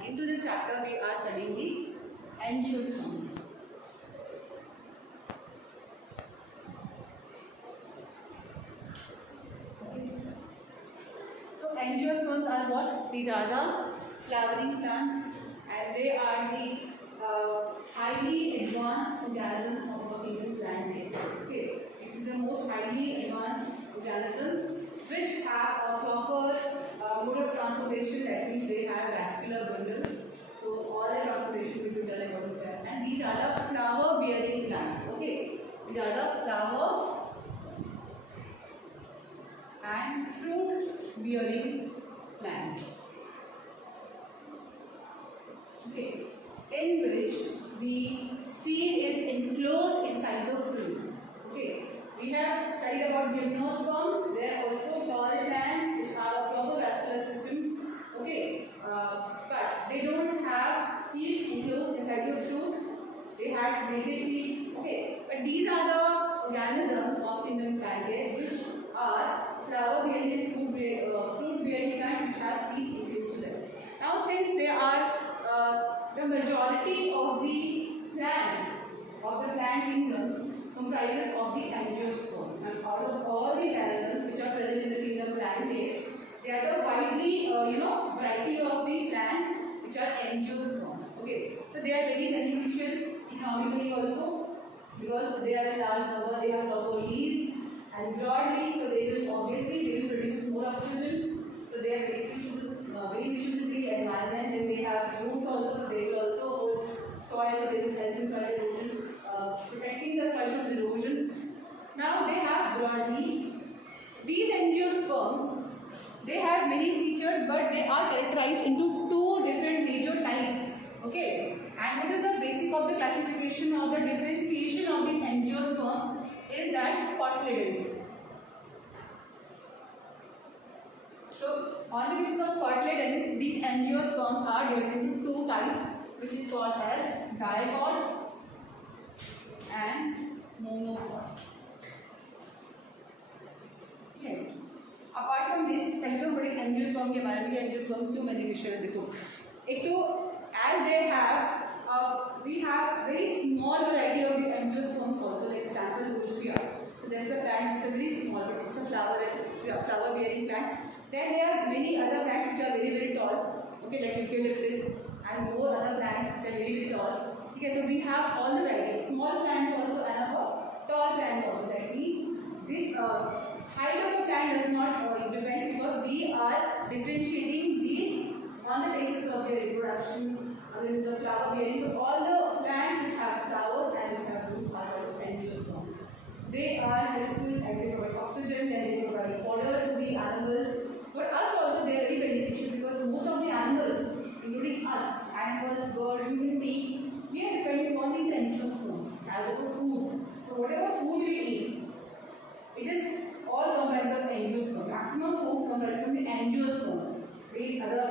and into this chapter we are studying the angiosperms. So angiosperms are what? These are the flowering plants, and they are the highly advanced organisms of the Indian plant. Okay, this is the most highly advanced organism which have a proper mode of transportation. That means they have vascular bundles. So all the transportation will be done according to that. And these are the flower-bearing plants. Okay, these are the flower and fruit-bearing plants. Okay, in which the seed is enclosed inside the fruit. Okay, we have studied about gymnosperms. They are also tall plants which have a proper vascular system. Okay, but they don't have seeds enclosed inside the fruit. They had naked seeds. Okay, but these are the organisms of Indian plant which are flower-bearing and fruit-bearing plants which have seeds enclosed to them. Now, since they are the majority of the plants of the plant kingdom comprises of the angiosperm, and out of all the organisms which are present in the kingdom Plantae, they are the widely variety of the plants which are angiosperms. Okay, so they are very beneficial economically also because they are in large number. They have proper leaves and broad leaves, so they will produce more oxygen. So they are beneficial to the environment, and they have roots also. They will also hold soil, so they will help in soil erosion, protecting the soil from erosion. Now they have broad leaves. These angiosperms, they have many features, but they are characterized into two different major types. Okay, and what is the basic of the classification or the differentiation of these angiosperms is that cotyledons. So, on the basis of cotyledon, these angiosperms are divided into two types, which is called as dicot and monocot. Okay. Apart from this, पहले तो बड़े angiosperm के बारे में angiosperm क्यों beneficial है देखो. एक तो as they have we have very small variety of the angiosperms also, like example Wolffia. So there is a plant which is very small, but it's a flower bearing plant. Then there are many other plants which are very tall. Okay, like eucalyptus and more other plants which are very tall. Okay, so we have all the varieties, small plants also and tall plants also. That means this height of a plant does not depend, because we are differentiating these on the basis of their reproduction, in the flower bearing. So all the plants which have flowers and which have roots are called angiosperms. They are helpful as they provide oxygen, then they provide fodder to the animals. For us also they are very beneficial, because most of the animals, including us, animals, birds, human beings, we are dependent on these angiosperms as a food. So whatever food we eat, it is all comprised of angiosperm. Maximum food comprises of the angiosperm. Be other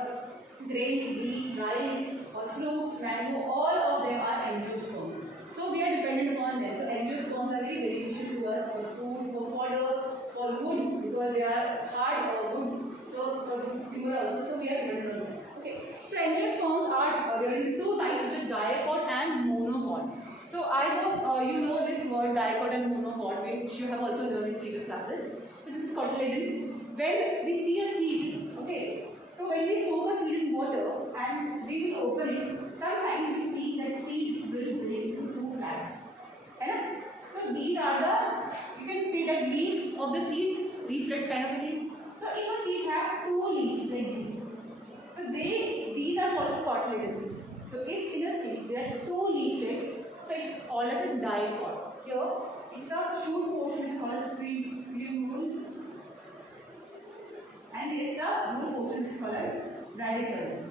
grains, wheat, rice, or fruits, mango, all of them are angiosperm. So we are dependent upon them. So angiosperms are very beneficial to us for food, for fodder, for wood, because they are hard or wood. So for timber also, so we are dependent on them. Okay. So angiosperms are divided into two types, which is dicot and monocot. So I hope you know this word dicot and monocot, which you have also learned in previous classes. So this is cotyledon. When we see a seed, okay. So when we soak a seed in water and we will open it, sometimes we see that seed will break into two flags. Right? So these are you can see that leaves of the seeds, leaflet kind of thing. So if a seed have two leaves like this, so these are called as cotyledons. So if in a seed there are two leaflets, so it's called as a dicot. Here it's a shoot portion is called as plumule, and there is a root portion is called as radicle,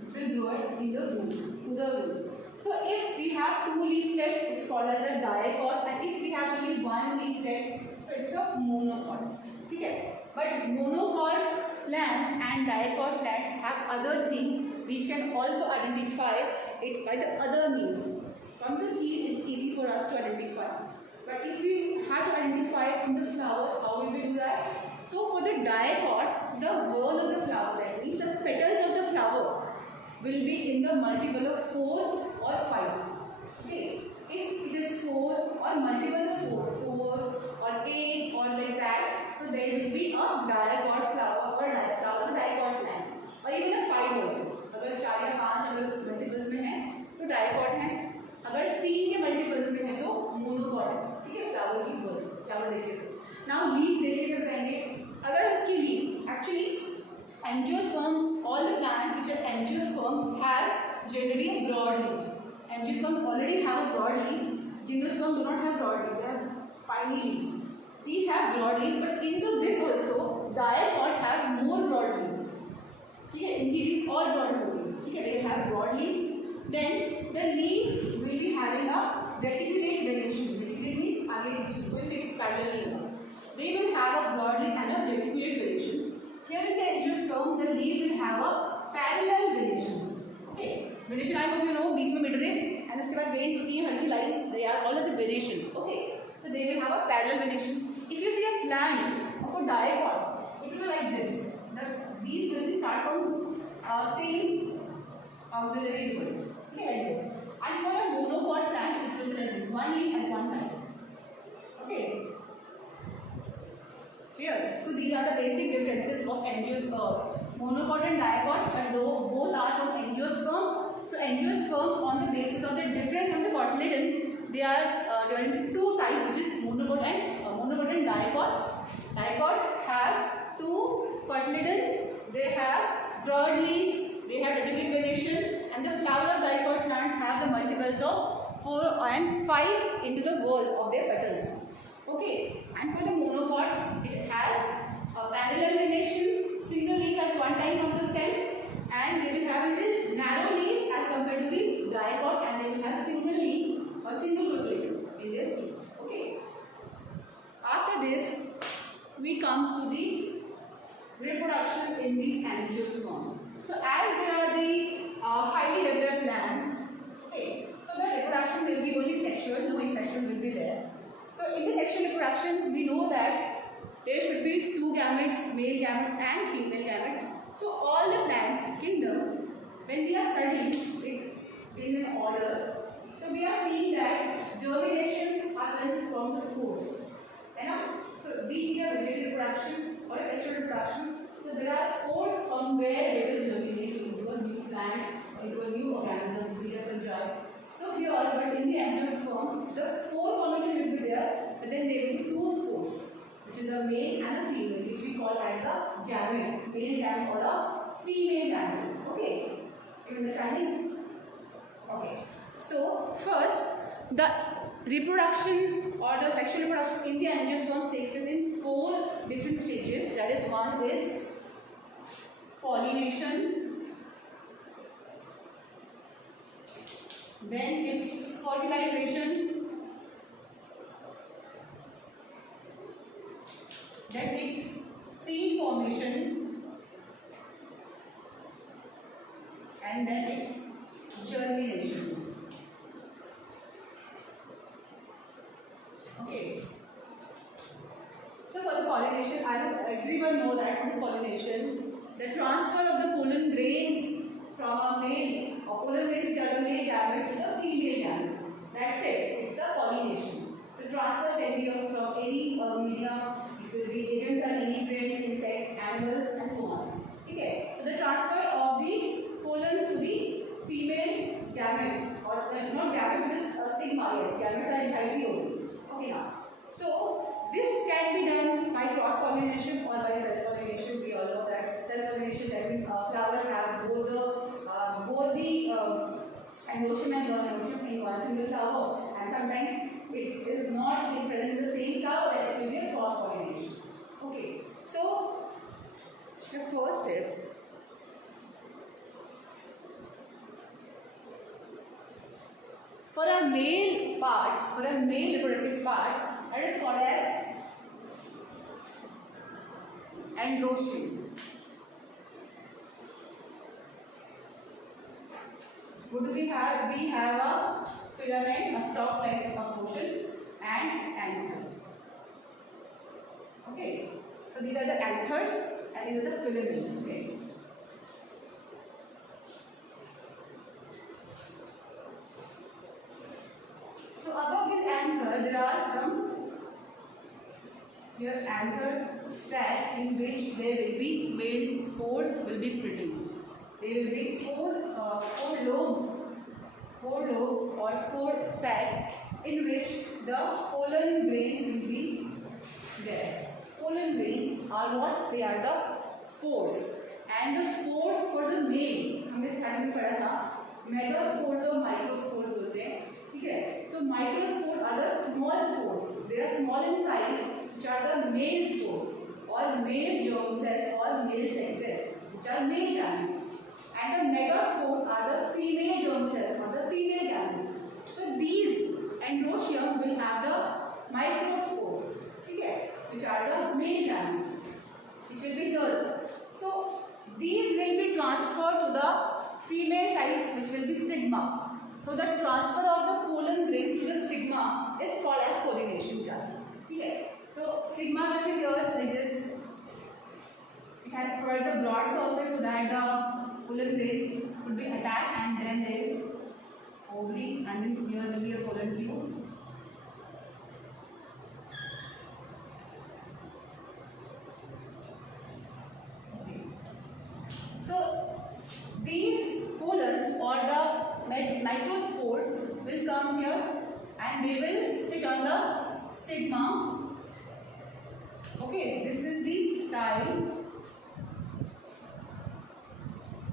which will grow in the root, to the root. So if we have two leaflets, it's called as a dicot, and if we have only one leaflet, so it's a monocot. Okay? But monocot plants and dicot plants have other things which can also identify it by the other means. From the seed, it's easy for us to identify. But if we have to identify from the flower, how we will do that? So for the dicot, the whorl of the flower, that means the petals of the flower, will be in the multiple of 4 or 5. Okay, if it is 4 or multiple of 4 or 8 or like that, so there will be a dicot flower or dicot plant, or even a 5 also. अगर 4 या 5 अगर multiples में है तो dicot है, अगर 3 के multiples में है तो मोनोकॉट है. ठीक है, फ्लावर की फ्लावर देखिए. नाउ लीफ देखिए बताएंगे. अगर उसकी leaf actually angiosperms, all the plants which are angiosperm have generally a broad leaves. Angiosperm already have a broad leaves. Gymnosperm do not have broad leaves, they have tiny leaves. These have broad leaves, but into this also dicot have more broad leaves. ठीक है, इनकी leaf और broad होगी. ठीक है, they have broad leaves. Then the leaf will be having a reticulate venation. Reticulate means आगे पीछे कोई fixed parallel नहीं होगा. They will have a broad leaf and a reticulate venation. Here in the angiosperm, the leaf will have a parallel venation. Okay, venation I hope you know, बीच में midrib and उसके बाद veins होती हैं हल्की lines. They are all of the venations. Okay, so they will have a parallel venation. If you see a plant of a dicot, it will be like this. These will be start from same auxiliary roots. Okay, like this. And for a monocot plant, it will be like this, one leaf at one time. Okay. Clear? So these are the basic differences of monocot and dicot, but though both are from angiosperm. So angiosperm, on the basis of the difference from the cotyledon, they are divided into two types, which is monocot and dicot. Dicot have two cotyledons. They have broad leaves. They have reticulate venation, and the flower of dicot plants have the multiples of 4 and 5 into the whorls of their petals. Okay, and for the monocots, it has a parallel venation, single leaf at one time from the stem, and they will have a little narrow leaves as compared to the dicot, and they will have single leaf or single rootlet in their seeds. Okay. After this, we come to the reproduction in these angiosperms. So as there are the highly developed plants, okay, so the reproduction will be only sexual, no asexual will be there. So in the sexual reproduction, we know that there should be two gametes, male gamete and female gamete. So all the plants kingdom, when we are studying it in an order, so we are seeing that germination happens from the spores. So be it a vegetative reproduction or a sexual reproduction, so there are spores from where they will germinate into a new plant, into a new organism, be it a fungi. So here, but in the angiosperms, the spore formation will be there, but then there will be two spores, which is a male and a female, which we call as a gamete, male gamete or a female gamete. Okay, you understanding? Okay, so first, the reproduction or the sexual reproduction in the angiosperms takes place in 4 different stages. That is, one is pollination. Then it's fertilization. Then it's seed formation. And then it's germination. Okay. So for the pollination, everyone knows that what is pollination. The transfer of the pollen grains from a male or pollen grains which are the male gametes to the female gamete. That's it. It's a pollination. The transfer can be from any medium. It will be agents and liquid, insects, animals, and so on. Okay. So the transfer of the pollen to the female gametes, or not gametes, this stigma. Yes, gametes are inside the ovary. Okay now. So this can be done by cross pollination or by self pollination. We all know that self pollination, that means flower have both the endosperm and non-endosperm in one single flower, and sometimes it is not present in the same flower, that it will be a cross pollination. Okay, so the first step, for a male reproductive part, that is called as androecium. What do we have? We have a filament, a stalk-like portion, and anther. Okay, so these are the anthers and these are the filaments. Okay. there will be male spores will be produced. There will be four lobes or four sacs in which the pollen grains will be there. Pollen grains are what? They are the spores. And the spores for the male, हमने starting में पढ़ा था, megaspores और microspores बोलते हैं, ठीक है? तो microspores are the small spores. They are small in size, which are the male spores or male germ cells or male sex cells, which are male gametes. And the megaspores are the female germ cells or the female gametes. So these androecium will have the microspores, ठीक है? Which are the male gametes, which will be here. So these will be transferred to the female side, which will be stigma. So the transfer of the pollen grains to the stigma is called as pollination class. Okay. So stigma will be here like this. It has provided the broad surface so that the pollen grains will be attached, and then there is ovary, and then here will be a pollen tube. These pollens or the microspores will come here and they will sit on the stigma. Okay, this is the style,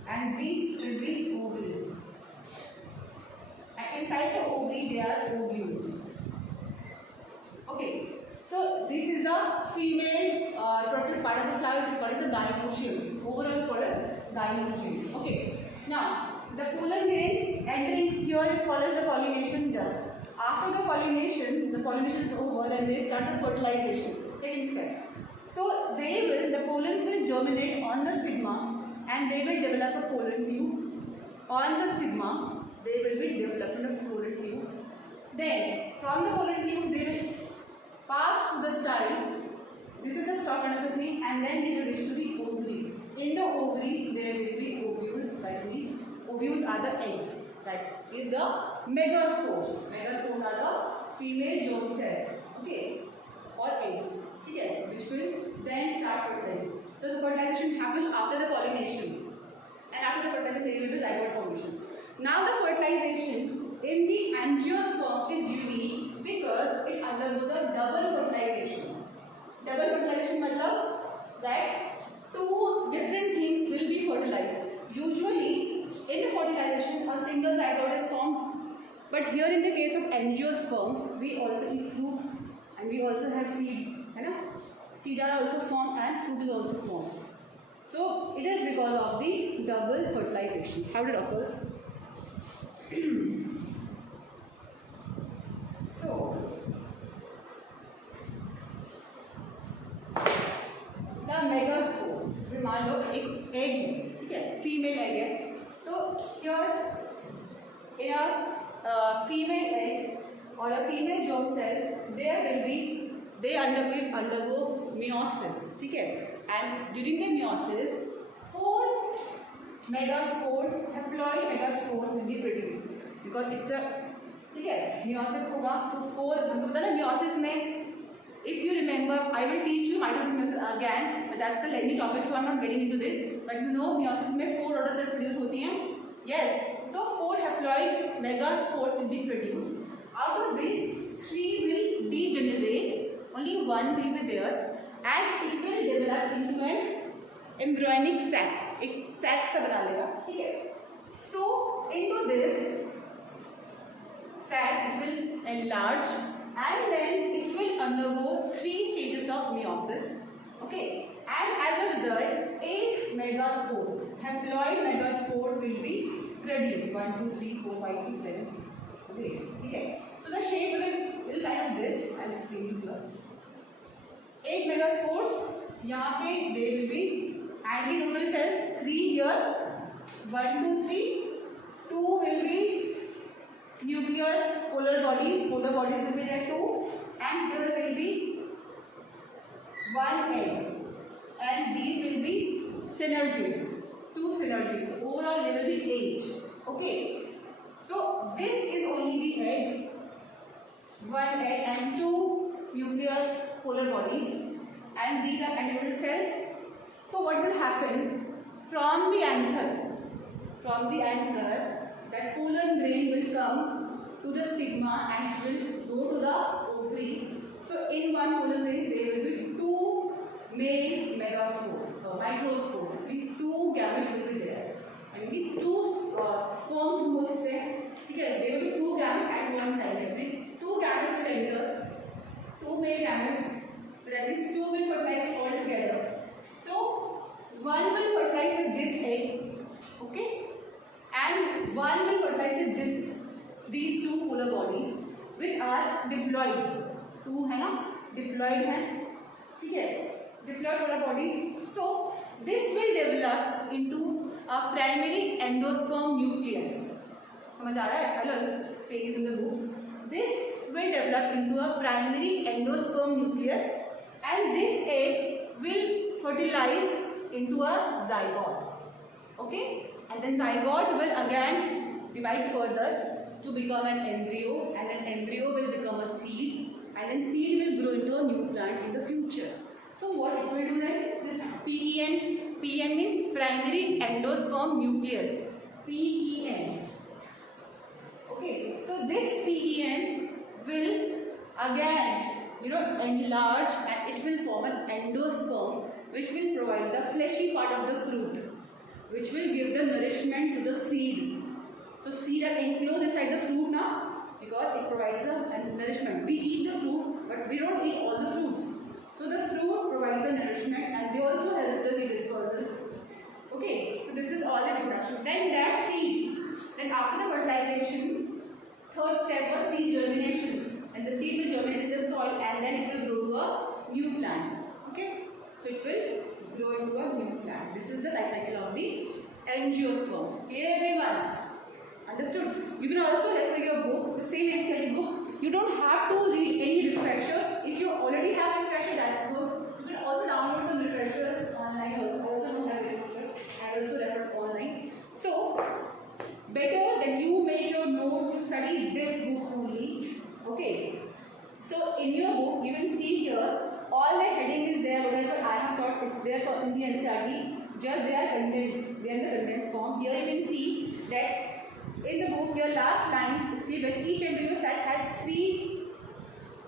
and this is the ovule. And inside the ovary there are ovules. Okay, so this is the female protected part of the flower, which is called as the gynoecium. Overall called as gynoecium. Okay. Now the pollen grains entering here is called as the pollination just. After the pollination is over, then they start the fertilization. Second step. So the pollens will germinate on the stigma, and they will develop a pollen tube. On the stigma, they will be developing a pollen tube. Then from the pollen tube, they will pass to the style. This is the stalk kind of a thing, and then they will reach to the ovary. In the ovary, there will be ovules. That means ovules are the eggs. That is the megaspores. Megaspores are the female germ cells. Okay, or eggs. Okay, which will then start fertilizing. So the fertilization happens after the pollination, and after the fertilization, there will be zygote formation. Now the fertilization in the angiosperm is unique because it undergoes a double fertilization. Double fertilization means that two different things will be fertilized. Usually in the fertilization a single zygote is formed, but here in the case of angiosperms we also include, and we also have seed. Seed are also formed and fruit is also formed. So it is because of the double fertilization. How did it occur? So the megaspore, मान लो एक egg है, ठीक है, female egg है. So here in a female egg or a female germ cell, they undergo meiosis, ठीक है, and during the meiosis, 4 megaspores, haploid megaspores will be produced because it's a, ठीक है, meiosis होगा तो 4, हमको पता ना meiosis में, if you remember, I will teach you mitosis again, but that's the lengthy topic, so I'm not getting into it. But you know, meiosis में 4 daughter cells produce होती हैं. Yes, so 4 haploid megaspores will be produced. Out of these, 3 will degenerate. Only 1 will be there, and it will develop into an embryonic sac. एक sac सा बना लेगा, ठीक है. So into this sac it will enlarge, and then it will undergo 3 stages of meiosis. Okay, and as a result, 8 megaspores, haploid megaspores will be produced. 1, 2, 3, 4, 5, 6, 7. Okay, okay. So the shape will kind of this. I'll explain you here. 8 megaspores. यहाँ पे they will be antinodal cells. 3 here. 1, 2, 3. 2 will be nuclear polar bodies. Polar bodies will be there 2, and there will be 1 egg. And these will be synergies. 2 synergies. Overall there will be 8. Okay. So this is only the egg. 1 egg and 2 nuclear polar bodies. And these are antinodal cells. from the anther, that pollen grain will come to the stigma and it will go to the ovary. So in one pollen grain there will be two male megaspores, microspores, and two gametes will be there. And the two sperms हो सकते हैं, ठीक है? There will be two gametes at one time. That means two gametes will enter, two male gametes. That means two will fertilize all together. So one will fertilize with this egg, okay, and one will fertilize with these two polar bodies, which are diploid. Two है ना, diploid है, ठीक है? Diploid polar bodies. So this will develop into a primary endosperm nucleus. समझ आ रहा है? Hello, stay in the book. This will develop into a primary endosperm nucleus, and this egg will fertilize into a zygote. Okay, and then zygote will again divide further to become an embryo, and then embryo will become a seed, and then seed will grow into a new plant in the future. So what it will do then? This PEN means primary endosperm nucleus. PEN. Okay, so this PEN will again, enlarge, and it will form an endosperm, which will provide the fleshy part of the fruit, which will give the nourishment to the seed. So seed are enclosed inside the fruit now because it provides the nourishment. We eat the fruit, but we don't eat all the fruits. So the fruit provides the nourishment, and they also help the seed further. Okay, so this is all the reproduction. Then that seed, then after the fertilization, third step was seed germination. And the seed will germinate in the soil, and then it will grow to a new plant. Okay, so it will grow into a new plant. This is the life cycle of the angiosperm. Clear, everyone? Understood? You can also refer your book, the same NCERT book. You don't have to read any refresher. If you already have refresher, that's good. You can also download some refreshers online also. I also don't have refresher. I also refer online. So better that you make your notes, you study this book only. Okay. So in your book, you can see here all the heading is there. Whatever I have taught, it's there for in the NCERT. Just they are condensed. They are in the condensed form. Here you can see that in the book, your last line, see that each embryo cell has three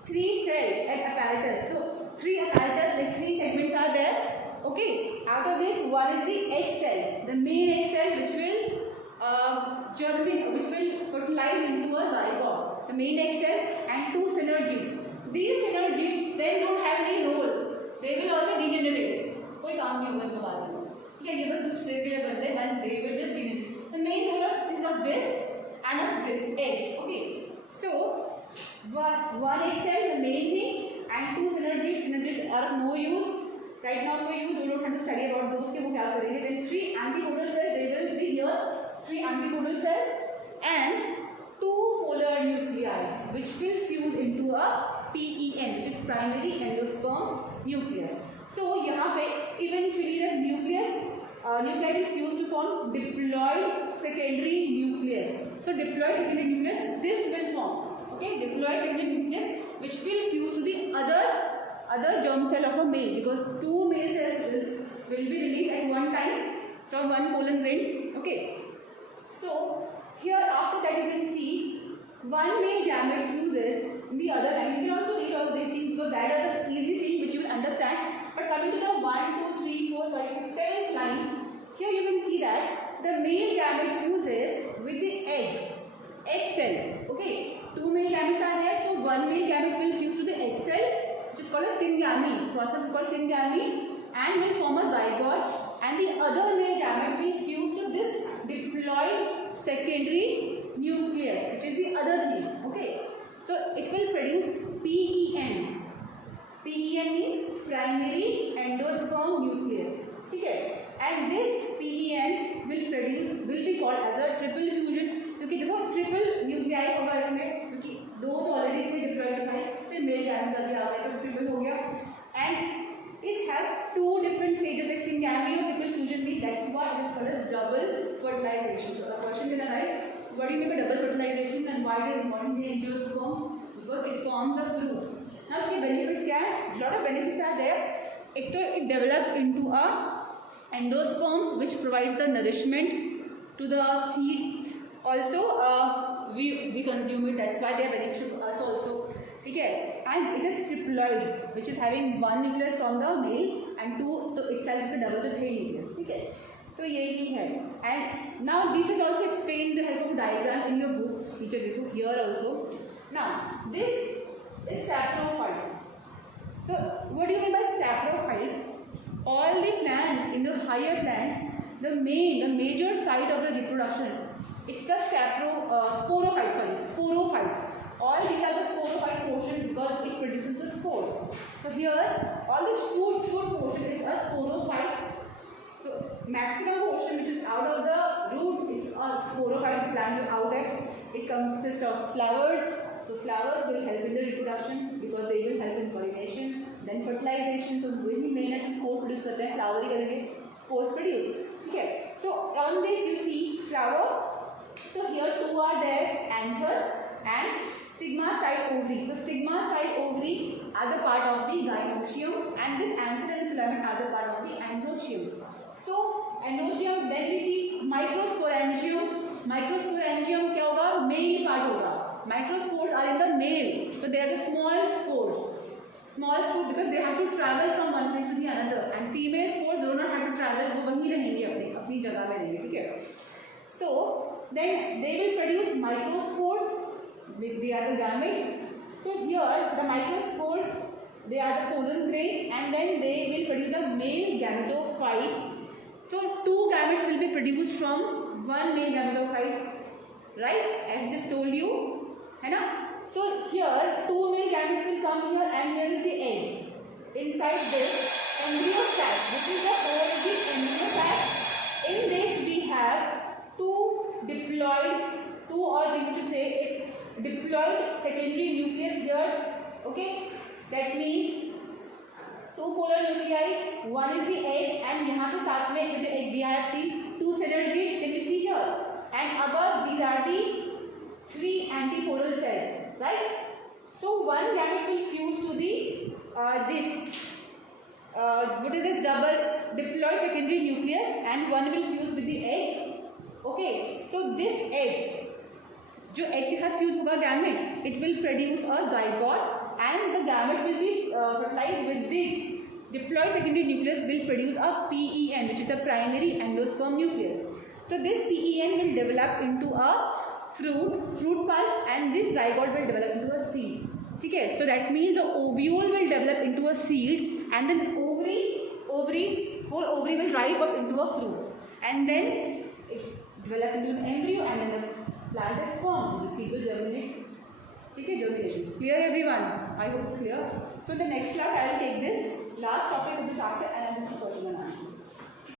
cell and apparatus. So three apparatus, like three segments are there. Okay. Out of this, one is the egg cell, the main egg cell, which will germinate, which will fertilize into a zygote. The main egg cell and two synergids. These synergids then don't have any role. They will also degenerate. कोई काम नहीं होगा इनके बाद में. ठीक है, ये बस कुछ देर के लिए बनते हैं and they will just degenerate. The main role is of this and of this egg. Okay. So one egg cell, the main thing, and two synergids. Synergids are of no use right now for you. You don't have to study about those. कि वो क्या करेंगे? Then three antipodal cells. They will be here. Three antipodal cells and two polar nuclei, which will fuse into a PEN, which is primary endosperm nucleus. So यहाँ पे eventually the nuclei will fuse to form diploid secondary nucleus. So diploid secondary nucleus, this will form. Okay, diploid secondary nucleus, which will fuse to the other germ cell of a male, because two male cells will be released at one time from one pollen grain. Okay. So here after that you can see one male gamete fuses in the other line. You can also read all these things because that is the easy thing which you will understand. But coming to the 1, 2, 3, 4, 5, 6, 7th line, here you can see that the male gamete fuses with the egg cell. Okay, two male gametes are there, so one male gamete will fuse to the egg cell, which is called a syngamy. Process is called syngamy, and will form a zygote, and the other male gamete will fuse to this diploid secondary nucleus, which is the other thing. Okay, so it will produce PEN. PEN means primary endosperm nucleus. Okay, and this PEN will be called as a triple fusion. क्योंकि देखो triple nuclei होगा इसमें, क्योंकि दो तो already इसमें diploid है, फिर मेल गैमेट का भी आ गया तो ट्रिपल हो गया, and it has two different stages like syngamy और ट्रिपल फ्यूजन भी. That's why it is called as double fertilisation. So the question can arise, what do you mean by double fertilization and why it is important in the angiosperm? Because it forms a fruit. Now इसके benefits क्या है? Lot of benefits are there. एक तो it develops into a endosperms which provides the nourishment to the seed. Also we consume it, that's why they are beneficial for us also. Okay, and it is triploid, which is having one nucleus from the male and two to itself the double the three nucleus. Okay, तो यही है. And now this is also explained in the help of diagram in your book. Teacher देखो here also. Now this is saprophyte. So what do you mean by saprophyte? All the plants in the higher plants, the major site of the reproduction, it's the sporophyte. Sporophyte. All these are the sporophyte portion because it produces the spores. So here, all this shoot portion is a sporophyte. So maximum portion which is out of the root, it's a sporophyte plant is out there. It consists of flowers. So flowers will help in the reproduction because they will help in pollination. Then fertilization. So वही main है spores produce करते हैं, flower ही करेंगे, spores produce. Okay. So on this you see flower. So here two are there, anther and stigmacyte ovary. So stigmacyte ovary are the part of the gynoecium and this anther and filament are the part of the anthoecium. So anthoecium, then we see microsporangium. Microsporangium क्या होगा? Male part होगा. Microspores are in the male, so they are the small spores. Small spores because they have to travel from one place to the another, and female spores do not have to travel. वो वहीं रहेंगे अपनी जगह में रहेंगे. ठीक है. So then they will produce microspores. They are the gametes. So here the microspores, they are the pollen grains, and then they will produce the male gametophyte. So two gametes will be produced from one male gametophyte, right? As I just told you, है ना? So here two male gametes will come here, and here is the egg. Inside this embryo sac, this is the whole of the embryo sac. In this we have diploid secondary nucleus here. Okay, that means two polar nuclei. One is the egg, and यहाँ पे साथ में with the egg we have seen two synergids. Can you see here? And above these are the three antipolar cells, right? So one gamete will fuse to the what is this double diploid secondary nucleus, and one will fuse with the egg. Okay, so this egg, जो egg के साथ fuse होगा gamete, it will produce a zygote, and the gamete will be fertilized with this diploid secondary nucleus will produce a PEN, which is the primary endosperm nucleus. So this PEN will develop into a fruit pulp, and this zygote will develop into a seed. Okay, so that means the ovule will develop into a seed, and then whole ovary will ripe up into a fruit, and then it develop into an embryo, and then the plant is formed. The seed will germinate. Okay, germination. Clear everyone? I hope it's clear. So the next class I will take this last topic of the chapter and then this question and answer.